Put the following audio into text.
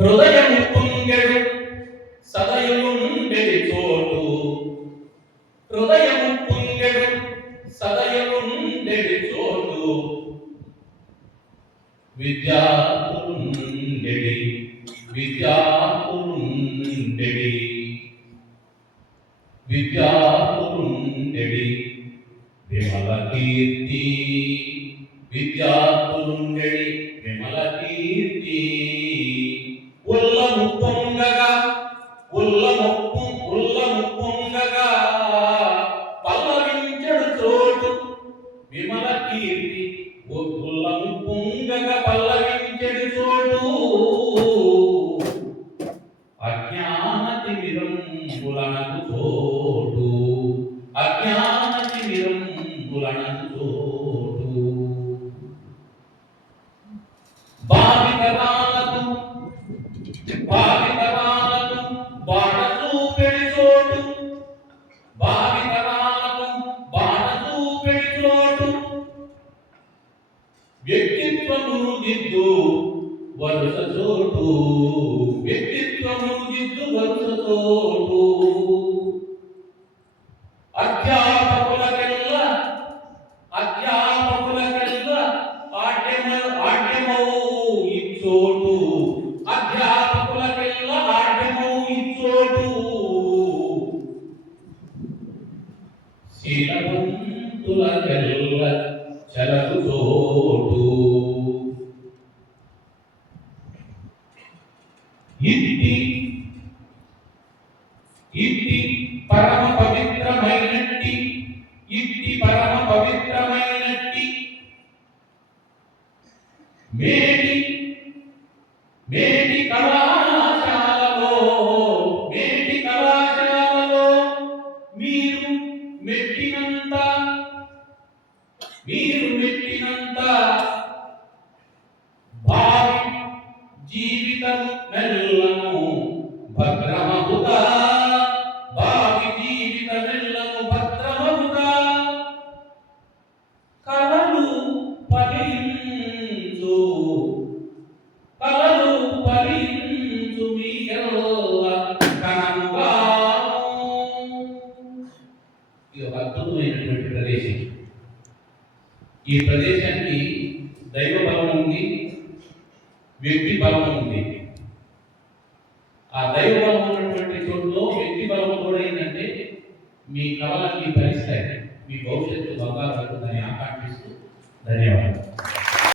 హృదయము పొంగెడు సదయులుండెడి చోటు, హృదయము పొంగెడు సదయులుండెడి చోటు, విద్యార్థులుండెడి విద్యార్థులుండెడి విద్యార్థులుండెడి విమల కీర్తి, విద్యార్థులుండెడి విమల కీర్తి. ఉల్లము పొంగగా ఉల్లము పొంగగా పల్లవించడు చోటు, విమల కీర్తి. ఉల్లము పొంగగా పల్లవించడు చోటు, అజ్ఞాన తిమిరంబులనకు చోటు, అజ్ఞాన తిమిరంబులనకు చోటు. భావితరాలకు బాట చూపెడి చోటు, భావితరాలకు బాట చూపెడి చోటు, వ్యక్తిత్వమును దిద్దు వరుస చోటు, వ్యక్తిత్వమును దిద్దు వరుస చోటు. అధ్యాపకులకెల్ల ఆడ్యమౌ ఇచ్చోటు, అధ్యాపకులకెల్ల ఆడ్యమౌ ఇచ్చోటు, శీలవంతులకెల్ల చలకు చోటు. ఇట్టి పరమ పవిత్రమైనట్టి, ఇట్టి పరమ పవిత్రమైనట్టి మేటి కళాశాలలో, మేటి కళాశాలలో మీరు మెట్టినంత భావి జీవితము మెల్లను భద్రమగుతా, భావి జీవితమెల్లను భద్రమగుతా. కలలు ఫలించు మీకెల్ల కనముగాను. ఇది ఒక అద్భుతమైనటువంటి ప్రదేశం. ఈ ప్రదేశానికి దైవ బలం ఉంది, వ్యక్తి బలం ఉంది. ఆ దైవ బలం ఉన్నటువంటి చోటులో వ్యక్తి బలం కూడా ఏంటంటే మీ కళలకి భరిస్తాయి, మీ భవిష్యత్తు బంగారు అని ఆకాంక్షిస్తూ ధన్యవాదాలు.